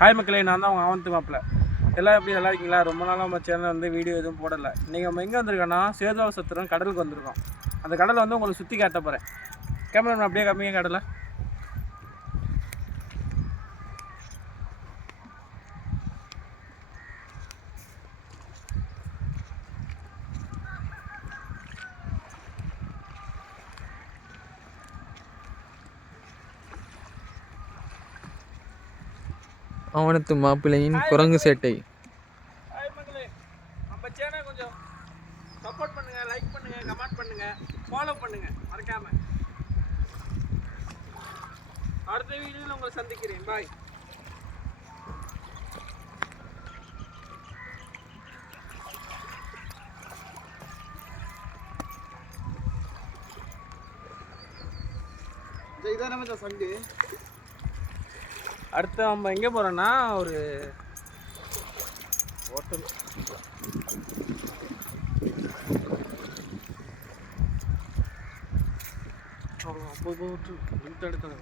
Hi மக்களே, நான் தான் அவங்க ஆவந்து மாப்பிள்ள. எல்லாம் எப்படி நல்லா இருக்கீங்களா? ரொம்ப நாளாக நம்ம சேனலில் வந்து வீடியோ எதுவும் போடலை. இன்றைக்கி நம்ம எங்கே வந்திருக்கோன்னா சேதுவா சத்திரம் கடலுக்கு வந்திருக்கோம். அந்த கடலை வந்து உங்களுக்கு சுற்றி காட்ட போகிறேன். கேமரா அப்படியே கம்மியாக கடலை. ஆவணத்து மாப்பிள்ளையின் குரங்கு சேட்டை. நம்ம சேனல் கொஞ்சம் சப்போர்ட் பண்ணுங்க, லைக் பண்ணுங்க, கமெண்ட் பண்ணுங்க, ஃபாலோ பண்ணுங்க மறக்காம. அடுத்த வீடியோவில் உங்களை சந்திக்கிறேன். பாய். இதான் நம்ம சங்கு. அடுத்து நம்ம எங்கே போகிறோன்னா ஒரு ஹோட்டல். அப்போ எடுத்தாங்க.